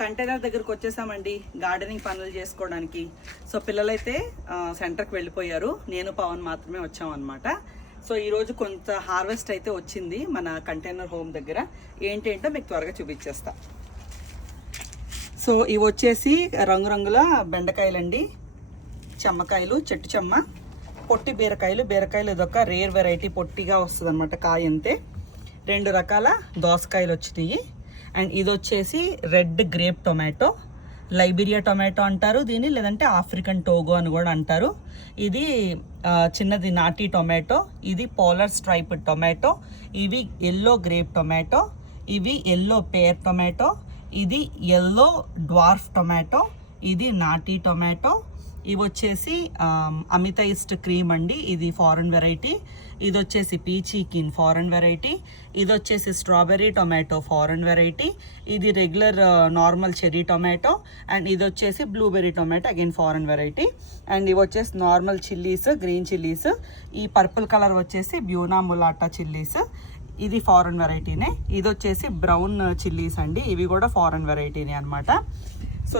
Container దగ్గరకు వచ్చేసామండి gardening పనులు చేసుకోవడానికి. సో పిల్లలైతే సెంటర్కి వెళ్ళిపోయారు, నేను పవన్ మాత్రమే వచ్చామన్నమాట. సో ఈరోజు కొంత హార్వెస్ట్ అయితే వచ్చింది మన కంటైనర్ హోమ్ దగ్గర. ఏంటంటే మీకు త్వరగా చూపించేస్తా. సో ఇవి వచ్చేసి రంగురంగుల బెండకాయలండి, చెమ్మకాయలు, చెట్టు చెమ్మ, పొట్టి బీరకాయలు ఇదొక రేర్ వెరైటీ, పొట్టిగా వస్తుంది అనమాట కాయ అంతే. 2 రకాల దోసకాయలు వచ్చినాయి. అండ్ ఇది వచ్చేసి red grape tomato, Liberia tomato అంటారు దీన్ని, లేదంటే ఆఫ్రికన్ టోగో అని కూడా అంటారు. ఇది చిన్నది నాటి టొమాటో, ఇది పోలర్ స్ట్రైప్ టొమాటో, ఇవి ఎల్లో గ్రేప్ టొమాటో, ఇవి ఎల్లో పేర్ టొమాటో, ఇది ఎల్లో డ్వార్ఫ్ టొమాటో, ఇది నాటి టొమాటో. ఇవి వచ్చేసి అమితైస్ట్ క్రీమ్ అండి, ఇది ఫారెన్ వెరైటీ. ఇది వచ్చేసి పీచీ కిన్ ఫారెన్ వెరైటీ. ఇది వచ్చేసి స్ట్రాబెర్రీ టొమాటో ఫారెన్ వెరైటీ. ఇది regular normal cherry tomato. And ఇది వచ్చేసి blueberry tomato, again foreign variety. And ఇవి వచ్చేసి నార్మల్ చిల్లీస్, గ్రీన్ చిల్లీస్. ఈ పర్పుల్ కలర్ వచ్చేసి బ్యూనా ములాటా చిల్లీస్, ఇది ఫారెన్ వెరైటీనే. ఇది వచ్చేసి బ్రౌన్ చిల్లీస్ అండి, ఇవి కూడా ఫారెన్ వెరైటీనే అనమాట. సో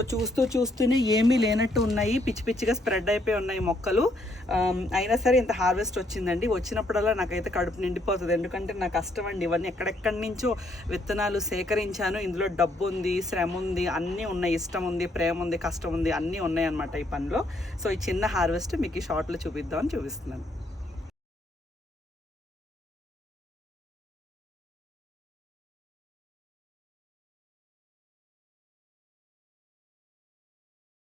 చూస్తూనే ఏమీ లేనట్టు ఉన్నాయి, పిచ్చి పిచ్చిగా స్ప్రెడ్ అయిపోయి ఉన్నాయి మొక్కలు. అయినా సరే ఇంత హార్వెస్ట్ వచ్చిందండి. వచ్చినప్పుడల్లా నాకైతే కడుపు నిండిపోతుంది, ఎందుకంటే నాకు కష్టం అండి. ఇవన్నీ ఎక్కడెక్కడి నుంచో విత్తనాలు సేకరించాను. ఇందులో డబ్బు ఉంది, శ్రమ ఉంది, అన్నీ ఉన్నాయి. ఇష్టం ఉంది, ప్రేమ ఉంది, కష్టం ఉంది, అన్నీ ఉన్నాయి అన్నమాట ఈ పనిలో. సో ఈ చిన్న హార్వెస్ట్ మీకు ఈ షార్ట్లో చూపిద్దామని చూపిస్తున్నాను.